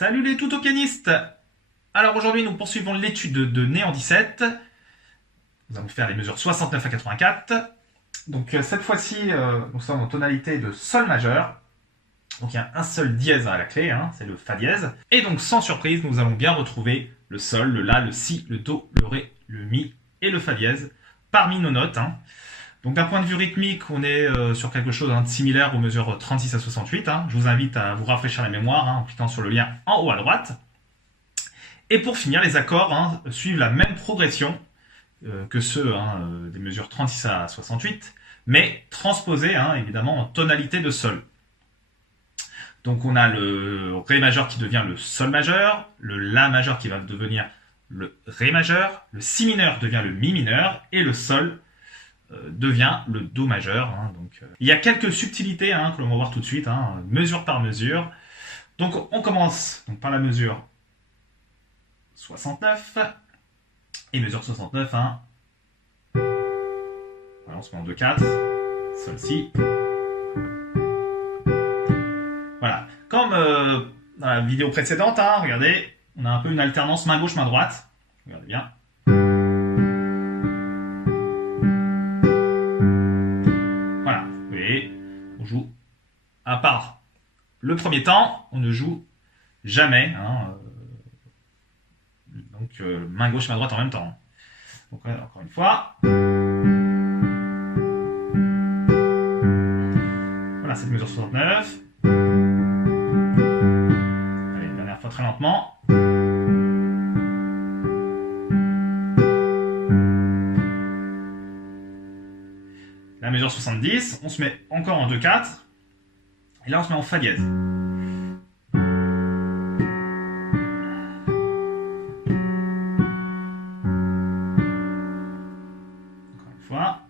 Salut les tout-pianistes. Alors aujourd'hui nous poursuivons l'étude de Néant 17. Nous allons faire les mesures 69 à 84. Donc cette fois-ci nous sommes en tonalité de Sol majeur. Donc il y a un seul dièse à la clé, c'est le Fa dièse. Et donc sans surprise nous allons bien retrouver le Sol, le La, le Si, le Do, le Ré, le Mi et le Fa dièse parmi nos notes. Donc d'un point de vue rythmique, on est sur quelque chose de similaire aux mesures 36 à 68. Je vous invite à vous rafraîchir la mémoire en cliquant sur le lien en haut à droite. Et pour finir, les accords suivent la même progression que ceux des mesures 36 à 68, mais transposés évidemment en tonalité de Sol. Donc on a le Ré majeur qui devient le Sol majeur, le La majeur qui va devenir le Ré majeur, le Si mineur devient le Mi mineur, et le Sol devient le Do majeur. Il y a quelques subtilités que l'on va voir tout de suite, mesure par mesure. Donc on commence par la mesure 69, et mesure 69, voilà, on se met en 2-4, Sol Si. Voilà, comme dans la vidéo précédente, regardez, on a un peu une alternance main gauche, main droite. Regardez bien. Voilà, vous voyez, on joue à part le premier temps, on ne joue jamais, donc main gauche, main droite en même temps. Donc encore une fois. Voilà, cette mesure 69. Allez, dernière fois très lentement. La mesure 70, on se met encore en 2-4. Et là, on se met en Fa dièse. Encore une fois.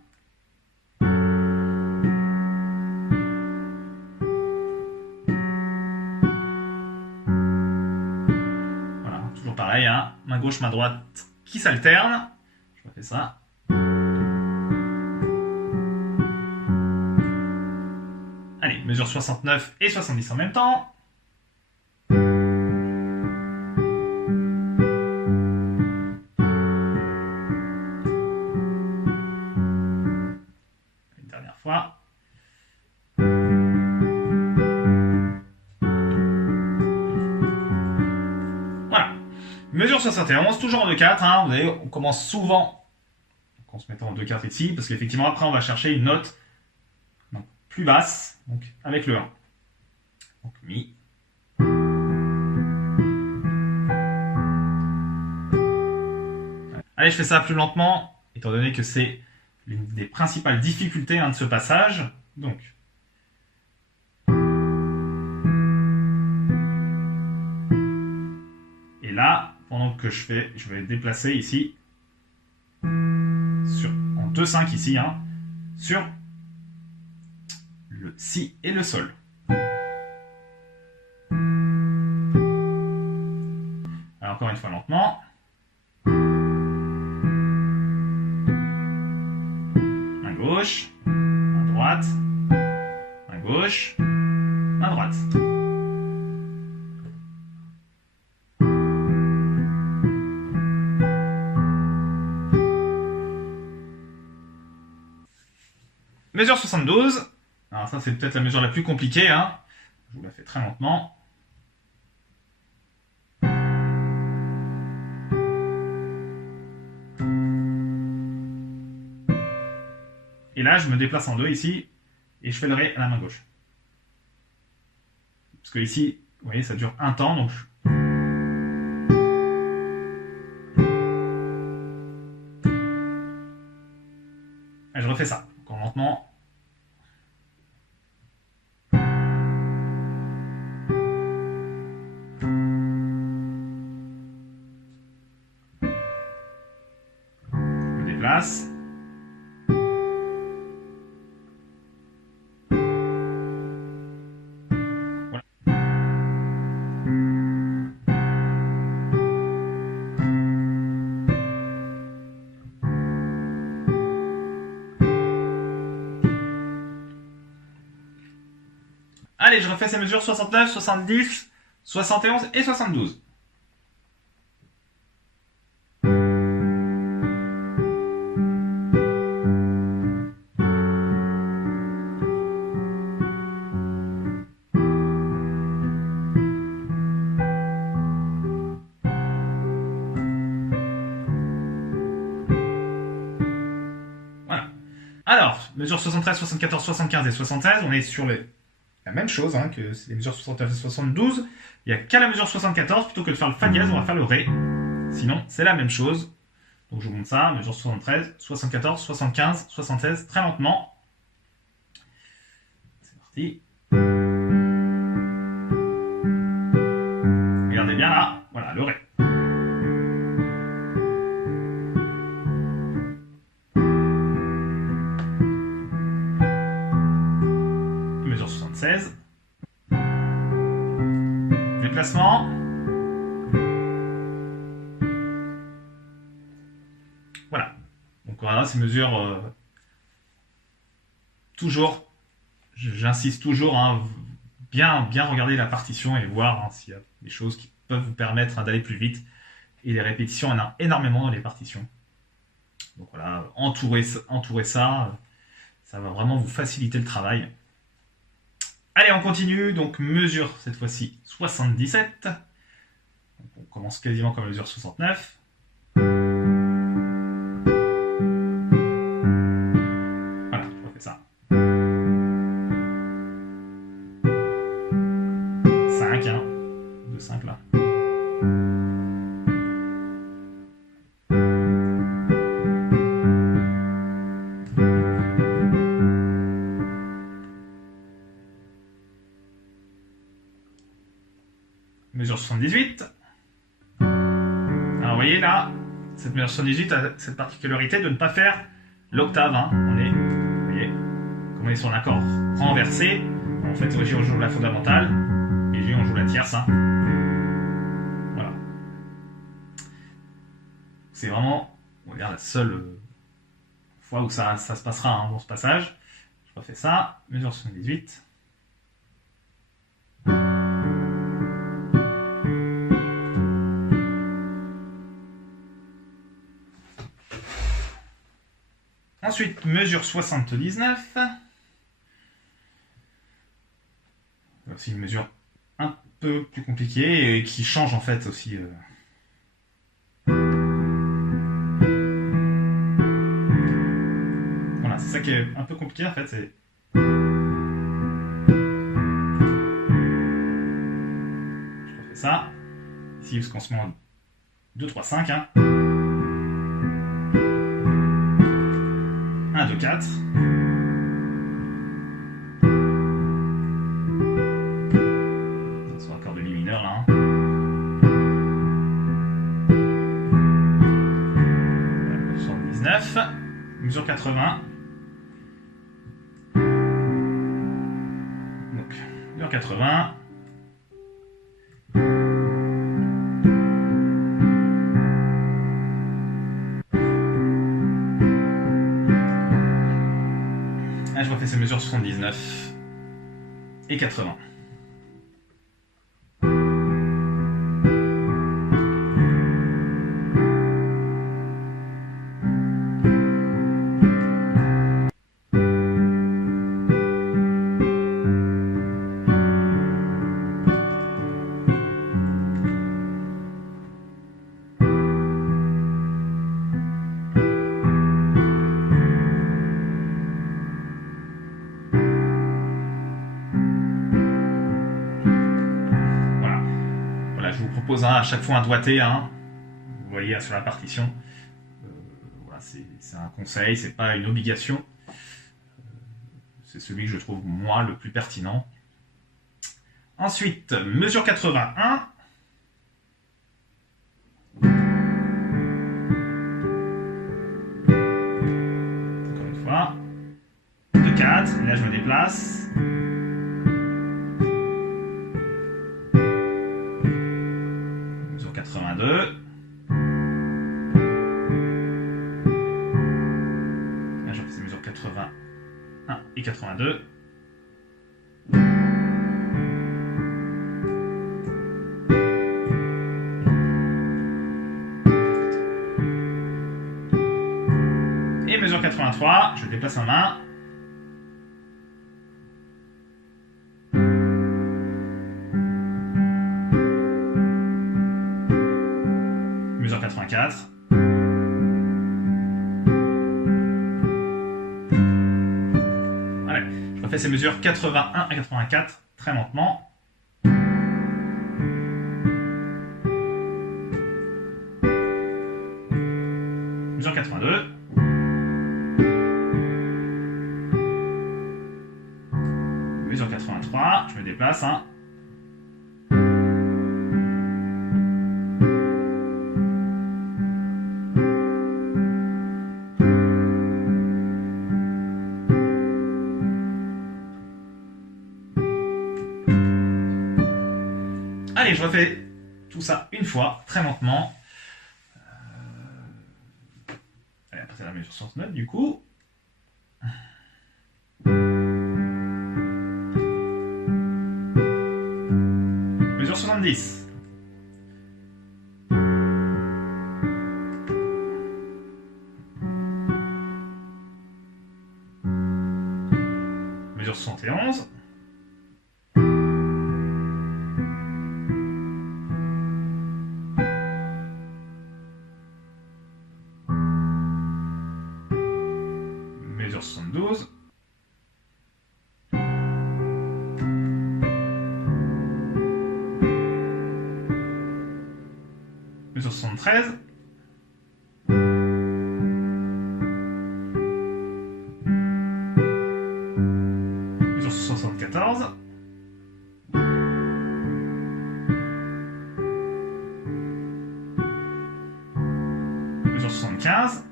Voilà, toujours pareil, main gauche, main droite qui s'alternent. Je refais ça. Allez, mesure 69 et 70 en même temps. Encore une dernière fois. Voilà. Mesure 71, toujours en 2-4. Vous voyez, on commence souvent en se mettant en 2-4 ici, parce qu'effectivement, après, on va chercher une note plus basse, donc avec le 1. Donc Mi. Allez, je fais ça plus lentement, étant donné que c'est l'une des principales difficultés de ce passage. Donc. Et là, pendant que je vais déplacer ici, en 2-5 ici, sur le Si et le Sol. Alors encore une fois lentement. Main gauche, main droite, main gauche, main droite. Mesure 72. Alors ça c'est peut-être la mesure la plus compliquée. Je vous la fais très lentement. Et là je me déplace en 2 ici et je fais le Ré à la main gauche. Parce que ici, vous voyez, ça dure un temps, donc je refais ça, encore lentement. Place. Voilà. Allez, je refais ces mesures 69, 70. 71 et 72. Voilà. Alors, mesure 73, 74, 75 et 76, on est sur la même chose que les mesures 69 et 72. Il n'y a qu'à la mesure 74, plutôt que de faire le fa dièse, on va faire le ré. Sinon, c'est la même chose. Donc je vous montre ça, mesure 73, 74, 75, 76, très lentement. C'est parti. Regardez bien là, voilà, le ré. Mesure 76. Déplacement. Voilà. Donc voilà, ces mesures, toujours, j'insiste toujours, bien regarder la partition et voir s'il y a des choses qui peuvent vous permettre d'aller plus vite. Et les répétitions, il y en a énormément dans les partitions. Donc voilà, entourer ça, ça va vraiment vous faciliter le travail. Allez, on continue. Donc mesure cette fois-ci 77. Donc, on commence quasiment comme mesure 69. Voilà, je refais ça. 5, 2, 5 là. Mesure 78. Alors vous voyez là, cette mesure 78 a cette particularité de ne pas faire l'octave. On est, vous voyez, comme on est sur un accord renversé, en fait G on joue la fondamentale et G on joue la tierce. Voilà. C'est vraiment, on va dire, la seule fois où ça se passera dans ce passage. Je refais ça, mesure 78. Ensuite, mesure 79. C'est une mesure un peu plus compliquée et qui change en fait aussi. Voilà, c'est ça qui est un peu compliqué en fait. C'est... Je refais ça. Ici, parce qu'on se met en 2, 3, 5. 1, 2, 4. Sur l'accord de mi mineur là. Voilà, 79. Mesure 80. Donc, mesure 80. Je refais ces mesures 79 et 80. Je vous propose à chaque fois un doigté, vous voyez sur la partition. Voilà, c'est un conseil, c'est pas une obligation. C'est celui que je trouve moi le plus pertinent. Ensuite, mesure 81. Encore une fois. 2, 4, et là je me déplace. Mesure 82. Là je fais ces mesures 81 et 82. 83, je déplace ma main. Mesure 84. Allez, je refais ces mesures 81 à 84 très lentement. Mesure 82. Mesure 83, je me déplace. Hein. Allez, je refais tout ça une fois, très lentement. Allez, après c'est la mesure 69 du coup. Mesure 70. Mesure 71. Mesure 72. Mesure 73. Mesure 74. Mesure 75.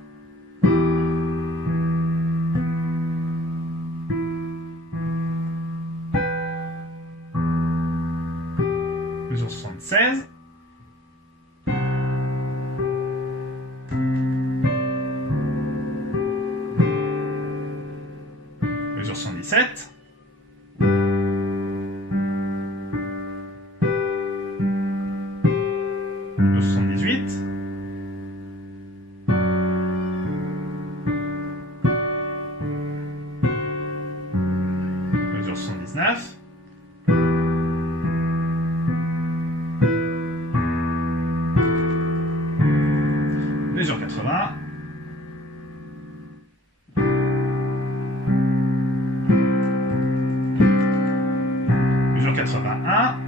Mesure 76. Mesure 77. Mesure 78. Mesure 79. Mesure 80. Mesure 81.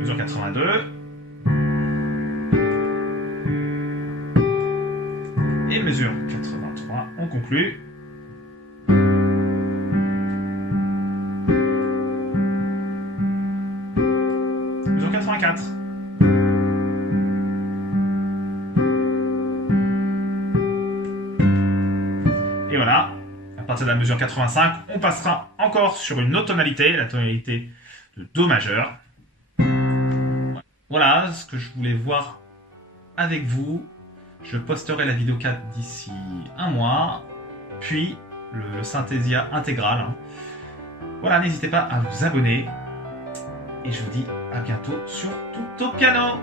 Mesure 82. Et mesure 83. On conclut. Mesure 84. Et voilà, à partir de la mesure 85, on passera encore sur une autre tonalité, la tonalité de Do majeur. Voilà ce que je voulais voir avec vous. Je posterai la vidéo 4 d'ici un mois, puis le Synthesia intégral. Hein. Voilà, n'hésitez pas à vous abonner. Et je vous dis à bientôt sur Tutto Piano.